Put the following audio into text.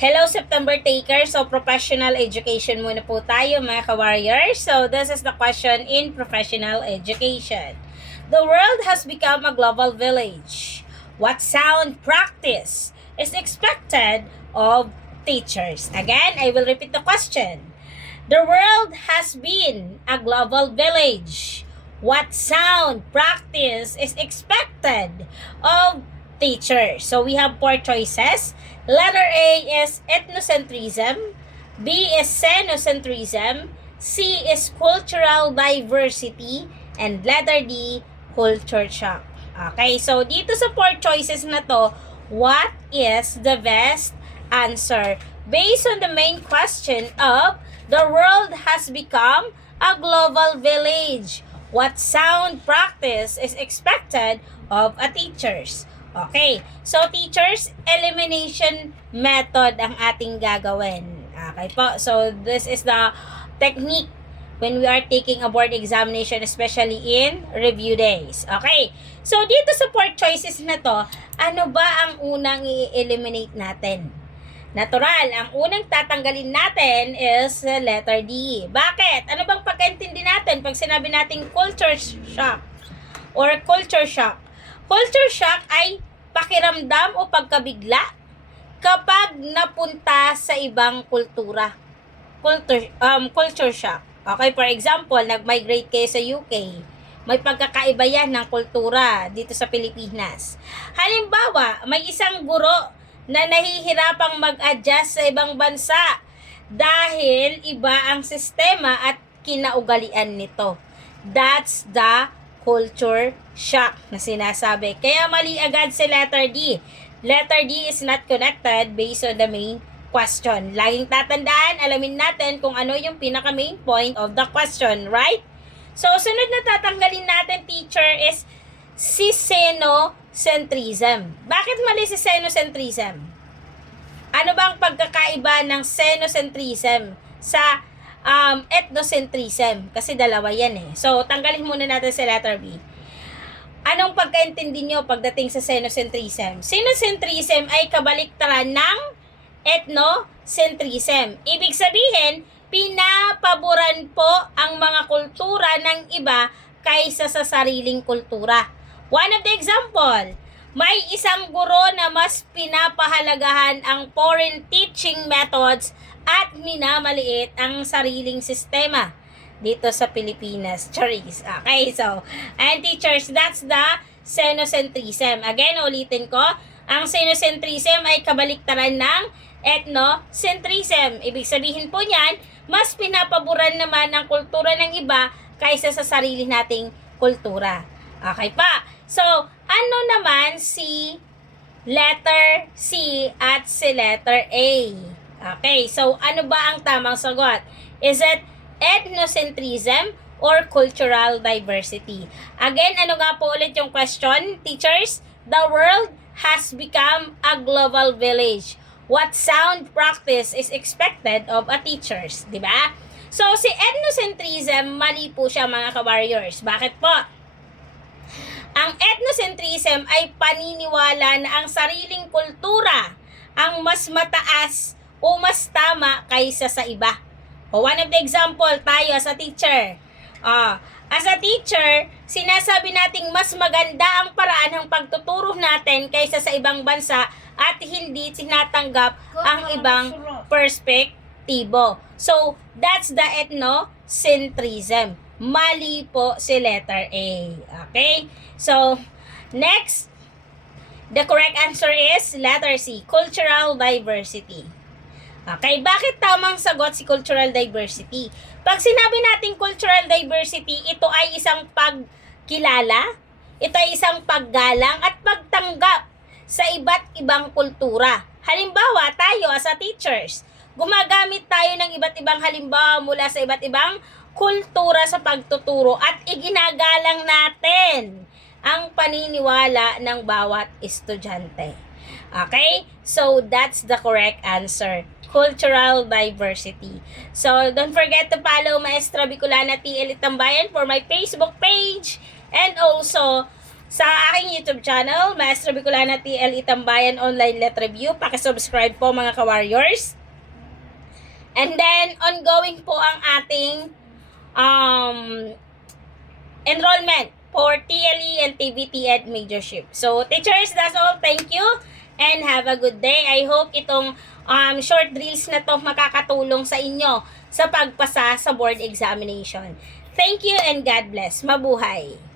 Hello September takers, so professional education muna po tayo mga ka-warriors. So this is the question in professional education. The world has become a global village. What sound practice is expected of teachers? Again, I will repeat the question. The world has been a global village. What sound practice is expected of teachers? So we have 4 choices. Letter A is ethnocentrism, B is xenocentrism, C is cultural diversity, and letter D, culture shock. Okay, so dito sa 4 choices na to, what is the best answer? Based on the main question of the world has become a global village. What sound practice is expected of a teachers? Okay, so teachers, elimination method ang ating gagawin. Okay po, so this is the technique when we are taking a board examination, especially in review days. Okay, so dito sa 4 choices na to, ano ba ang unang i-eliminate natin? Natural, ang unang tatanggalin natin is letter D. Bakit? Ano bang pagkaintindi natin pag sinabi natin culture shock or culture shock? Culture shock ay pakiramdam o pagkabigla kapag napunta sa ibang kultura. Culture shock. Okay, for example, nag-migrate kayo sa UK. May pagkakaiba yan ng kultura dito sa Pilipinas. Halimbawa, may isang guro na nahihirapang mag-adjust sa ibang bansa dahil iba ang sistema at kinaugalian nito. That's the culture shock na sinasabi. Kaya mali agad si letter D. Letter D is not connected based on the main question. Laging tatandaan, alamin natin kung ano yung pinaka-main point of the question, right? So, sunod na tatanggalin natin, teacher, is si xenocentrism. Bakit mali si xenocentrism? Ano bang pagkakaiba ng xenocentrism sa ethnocentrism? Kasi dalawa yan eh. So, tanggalin muna natin sa letter B. Anong pagkaintindi nyo pagdating sa xenocentrism? Xenocentrism ay kabaliktaran ng ethnocentrism. Ibig sabihin, pinapaboran po ang mga kultura ng iba kaysa sa sariling kultura. One of the example, may isang guro na mas pinapahalagahan ang foreign teaching methods at minamaliit ang sariling sistema dito sa Pilipinas. Charis. Okay, so, and teachers, that's the xenocentrism. Again, ulitin ko, ang xenocentrism ay kabaliktaran ng ethnocentrism. Ibig sabihin po niyan, mas pinapaboran naman ang kultura ng iba kaysa sa sarili nating kultura. Okay pa. So, ano naman si letter C at si letter A? Okay, so ano ba ang tamang sagot? Is it ethnocentrism or cultural diversity? Again, ano nga po ulit yung question, teachers? The world has become a global village. What sound practice is expected of a teachers? Diba? So, si ethnocentrism, mali po siya mga ka-warriors. Bakit po? Ang ethnocentrism ay paniniwala na ang sariling kultura ang mas mataas o mas tama kaysa sa iba. O one of the example, tayo as a teacher. As a teacher, sinasabi nating mas maganda ang paraan ng pagtuturo natin kaysa sa ibang bansa at hindi tinatanggap ang ibang perspektibo. So, that's the ethnocentrism. Mali po si letter A. Okay? So, next, the correct answer is letter C, cultural diversity. Okay, bakit tamang sagot si cultural diversity? Pag sinabi natin cultural diversity, ito ay isang pagkilala, ito ay isang paggalang at pagtanggap sa iba't ibang kultura. Halimbawa, tayo as a teachers, gumagamit tayo ng iba't ibang halimbawa mula sa iba't ibang kultura sa pagtuturo at iginagalang natin ang paniniwala ng bawat estudyante. Okay? So, that's the correct answer. Cultural diversity. So, don't forget to follow Maestra Bicolana TL Tambayan for my Facebook page and also sa aking YouTube channel, Maestro Bicolana TL Itambayan Online Let Review. Pakisubscribe po mga ka-warriors. And then, ongoing po ang ating enrollment for TLE and TVT Ed Majorship. So, teachers, that's all. Thank you and have a good day. I hope itong short drills na to makakatulong sa inyo sa pagpasa sa board examination. Thank you and God bless. Mabuhay!